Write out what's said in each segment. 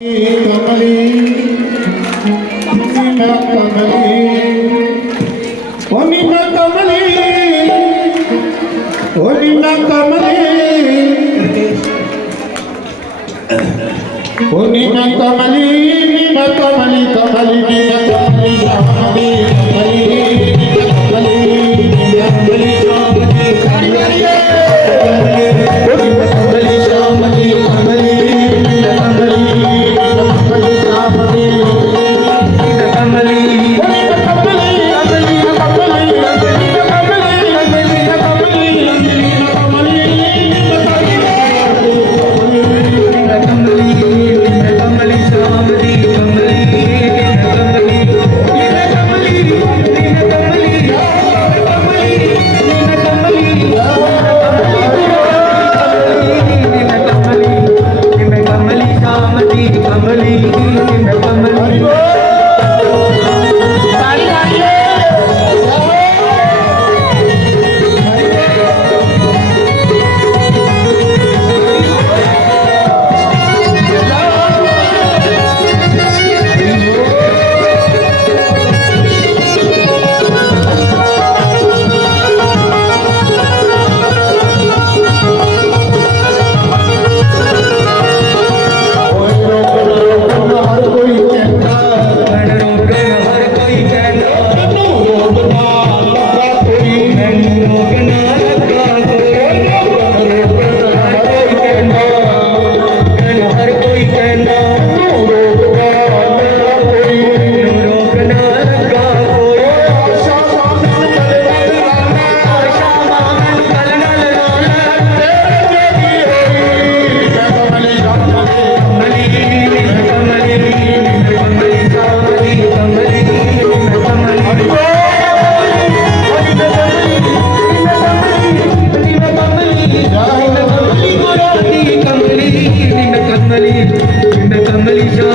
कमली नीना कमली ओ नीना कमली ओ नीना कमली ओ नीना कमली नीना कमली कमली नीना कमली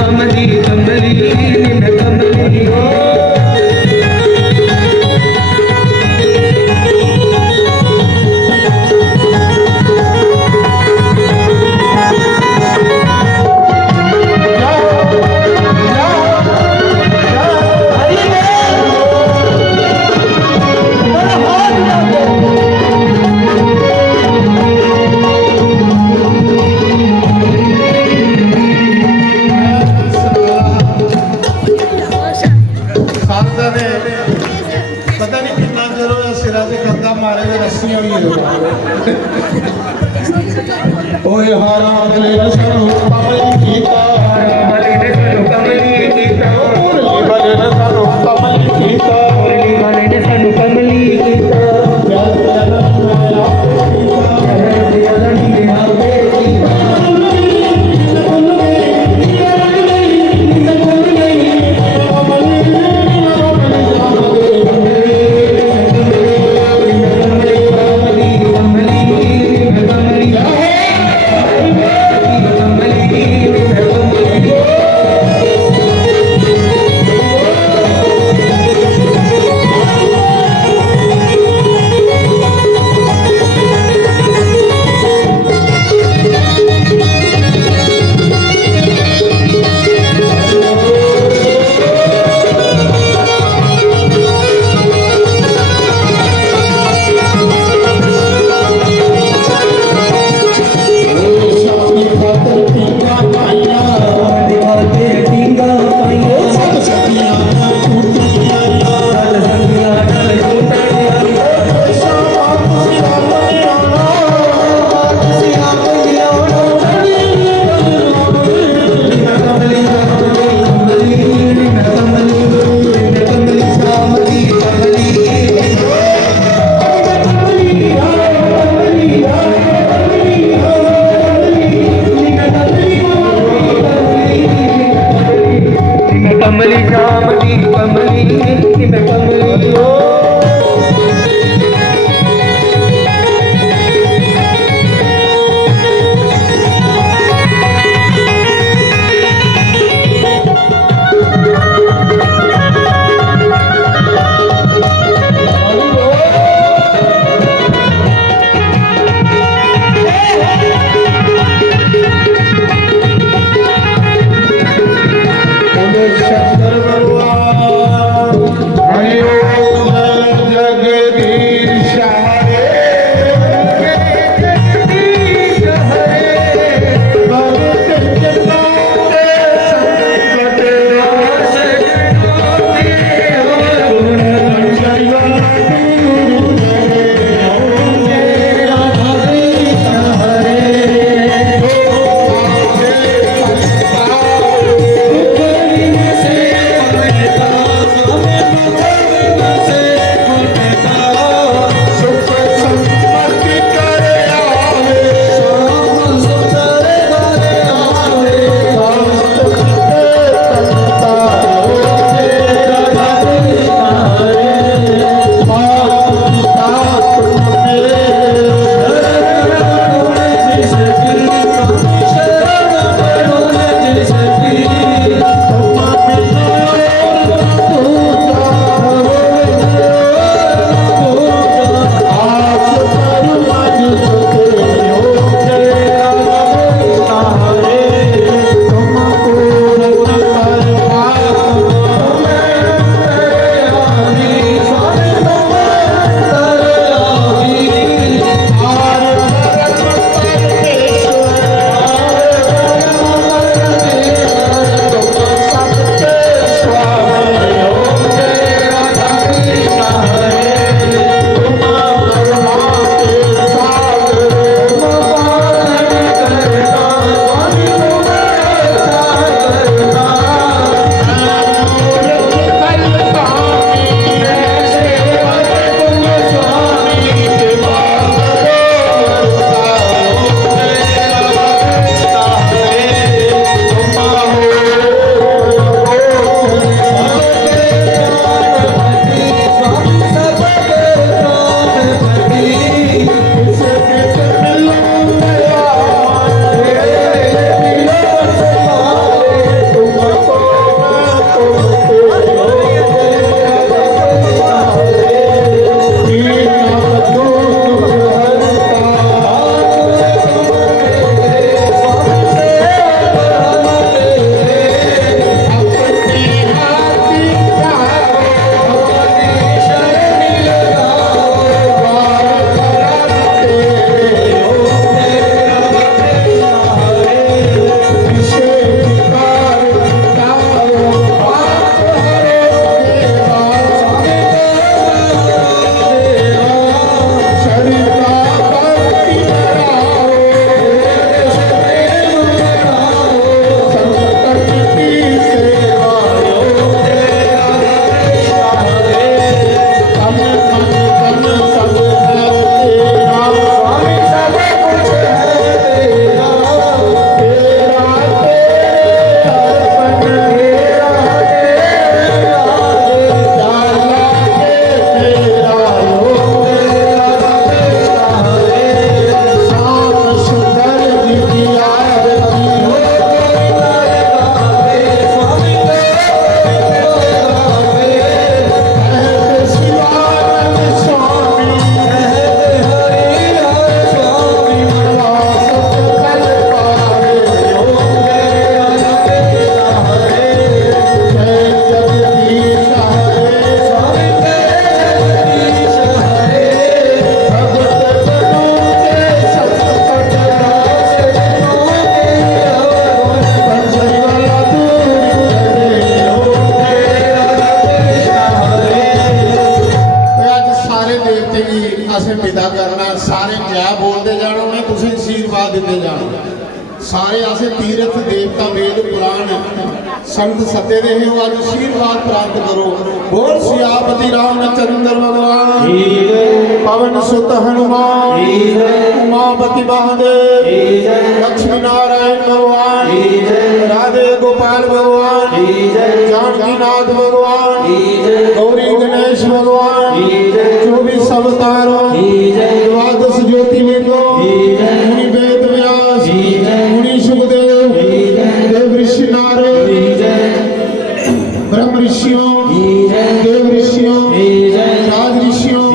कमली कमली कमली भगवान संत सत्य दे हो आज आशीर्वाद प्राप्त करो। बोल सियापति रामचंद्र भगवान पवन सुत हनुमान उमापति महादेव लक्ष्मी नारायण भगवान राधे गोपाल भगवान जानकीनाथ भगवान गौरी गणेश भगवान 24 अवतारों द्वादश ज्योतिर्लिंगों मुनि वेद व्यास मुनि सुखदेव देव ऋषि नारद ब्रह्म ऋषियों देव ऋषियों राज ऋषियों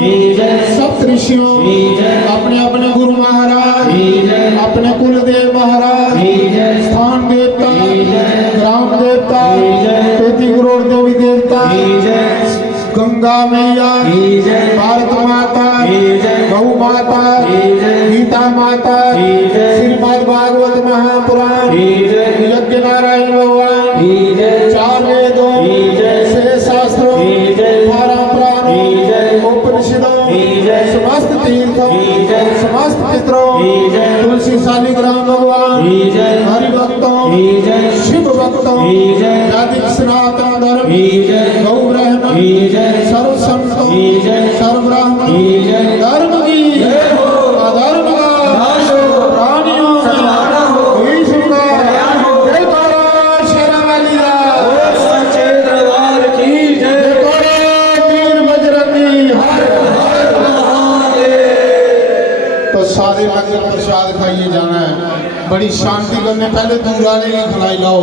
सप्त ऋषियों अपने अपने गुरु महाराज अपने कुल देव महाराज स्थान देवता ग्राम देवता 33 करोड़ देवी देवता गंगा मैया भारत माता गौ माता गीता माता श्रीमद् भागवत महापुराण यज्ञ नारायण भगवान 4 वेदों 6 शास्त्रों 12 पुराणों उपनिषदों समस्त तीर्थों समस्त पितरों तुलसी शालिग्राम भगवान हरि भक्तों शिव भक्तों वैदिक सनातन धर्म गौ ब्राह्मण सर्व संतों सर्व ब्राह्मण धर्म की अधर्म का प्राणियों का विश्व का जय बोलो शेरावाली सच्चे दरबार की जय बोलो वीर बजरंगी हर हर महादेव। तो सारे लंगर प्रसाद खाइए जाना है, बड़ी शांति करने पहले दूर आने की खिलाई लाओ।